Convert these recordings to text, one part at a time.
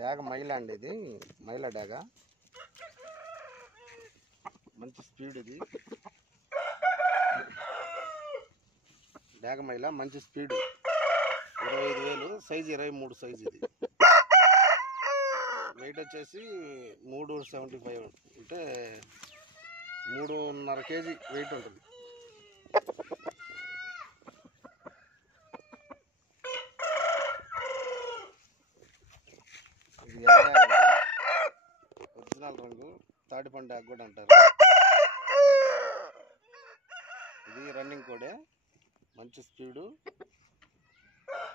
డాగ మైల అండి, ఇది మైల డాగ, మంచి స్పీడ్ ఇది. డాగ మైల మంచి స్పీడ్, 25,000, సైజు 23 సైజు. ఇది వెయిట్ వచ్చేసి 375, అంటే 3.5 kg వెయిట్ ఉంటుంది. ఇది ఎర్ర డాగ్ అండి, ఒరిజినల్ రంగు, తాడిపండు డాగ్ కూడా అంటారు. ఇది రన్నింగ్ కూడా, మంచి స్పీడు.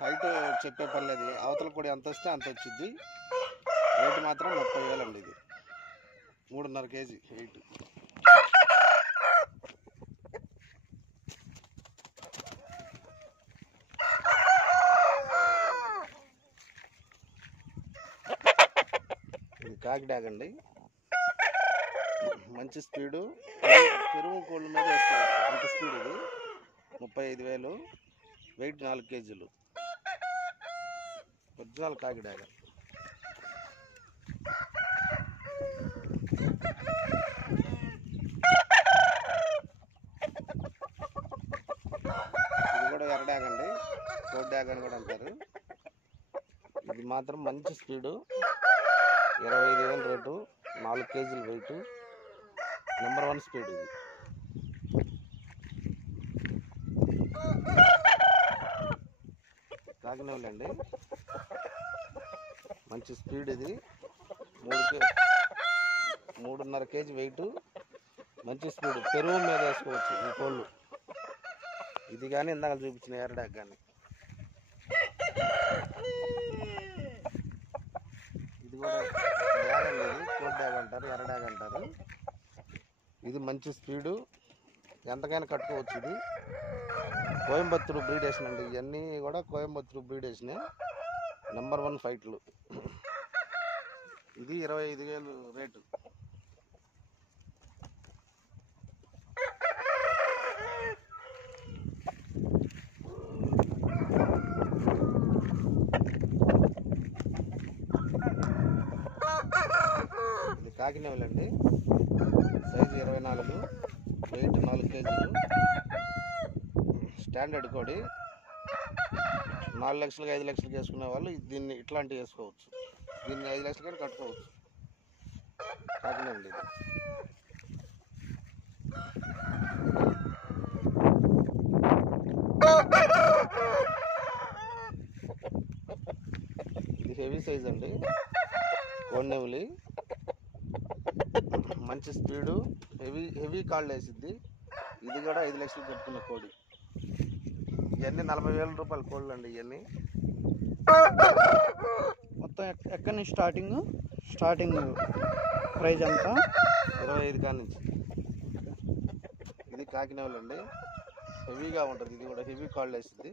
హైట్ చెప్పే పర్లేదు, అవతల కూడా ఎంత వస్తే అంత వచ్చింది. రేటు మాత్రం 30,000 అండి. ఇది 3.5 kg వెయిట్. ఇది కాకి డాగ్ అండి, మంచి స్పీడు. పెరుగు కోళ్ళ మీద వేసుకోవచ్చు అంత స్పీడ్. ఇది 35,000, వెయిట్ 4 kg. ఒరిజినల్ కాకి డాగ్. ఇది కూడా ఎర్ర డాగ్ అండి, కోడ్ డాగ్ అని కూడా అంటారు. ఇది మాత్రం మంచి speed, 25,000 rate, 4 kg weight, number 1 speed. ఇది కాకినవల్ అండి, మంచి స్పీడ్. ఇది 3.5 kg వెయిట్, మంచి స్పీడ్. పెరుగు మీద వేసుకోవచ్చు ఈ కోళ్ళు. ఇది కానీ ఇందాక చూపించిన ఎర్ర డాగ్ కానీ. ఇది కూడా డాగ్ అండి, ఇది కోడ్ డాగ్ అంటారు, ఎర్ర డాగ్ అంటారు. ఇది మంచి స్పీడు, ఎంతకైనా కట్టుకోవచ్చు. ఇది కోయంబత్తూరు బ్రీడేషన్ అండి, ఇవన్నీ కూడా కోయంబత్తూరు బ్రీడేషనే, నెంబర్ 1 ఫైట్లు. ఇది 25,000 రేటు. ఇది కాకినవల్ అండి, సైజు 24, వెయిట్ 4 kg. స్టాండర్డ్ కోడి. 4 లక్షలకి 5 లక్షలకి వేసుకునే వాళ్ళు దీన్ని ఇట్లాంటివి వేసుకోవచ్చు. దీన్ని 5 లక్షలకి కట్టుకోవచ్చు. కాకినవల్ ఇది. ఇది హెవీ సైజ్ అండి, కోడినెవలి, మంచి స్పీడు, హెవీ కాళ్ళు వేసిద్ది. ఇది కూడా 5 లక్షలు కట్టుకున్న కోడి. ఇవన్నీ 40,000 రూపాయల కోళ్ళు అండి. ఇవన్నీ మొత్తం ఎక్కడి నుంచి స్టార్టింగ్ ప్రైస్ అంతా 25 కాడ నుంచి. ఇది కాకినవల్ అండి, హెవీగా ఉంటుంది. ఇది కూడా హెవీ కాళ్ళు వేసింది.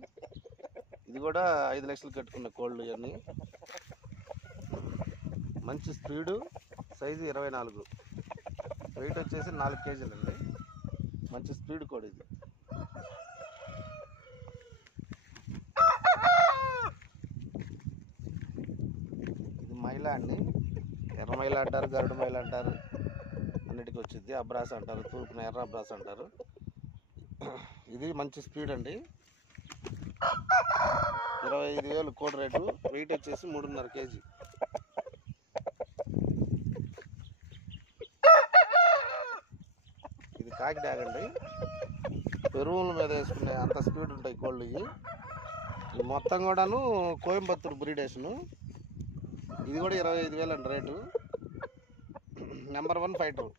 ఇది కూడా 5 లక్షలు కట్టుకున్న కోళ్ళు. ఇవన్నీ మంచి స్పీడు, సైజు 24, వెయిట్ వచ్చేసి 4 kg అండి. మంచి స్పీడ్ కోడి ఇది. ఇది మైల అండి, ఎర్ర మైల అంటారు, గరుడు మైల అంటారు, అన్నిటికీ వచ్చింది. అబ్రాస్ అంటారు, తూర్పున ఎర్ర అబ్రాస్ అంటారు. ఇది మంచి స్పీడ్ అండి, 25,000 కోడి రేటు, వెయిట్ వచ్చేసి 3.5 kg. ఇది కాకి డాగ్ అండి, పెరుగుల మీద వేసుకునే అంత స్పీడ్ ఉంటాయి కోళ్ళు. ఇవి మొత్తం కూడాను కోయంబత్తూరు బ్రీడేషను. ఇది కూడా 25,000 అండి రేటు, నెంబర్ 1 ఫైటర్.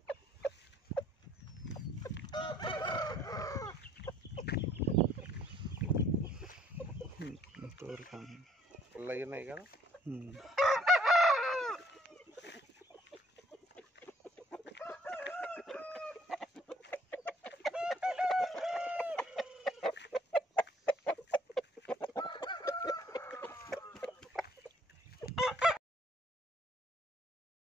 ఫుల్ అయ్యి ఉన్నాయి కదా.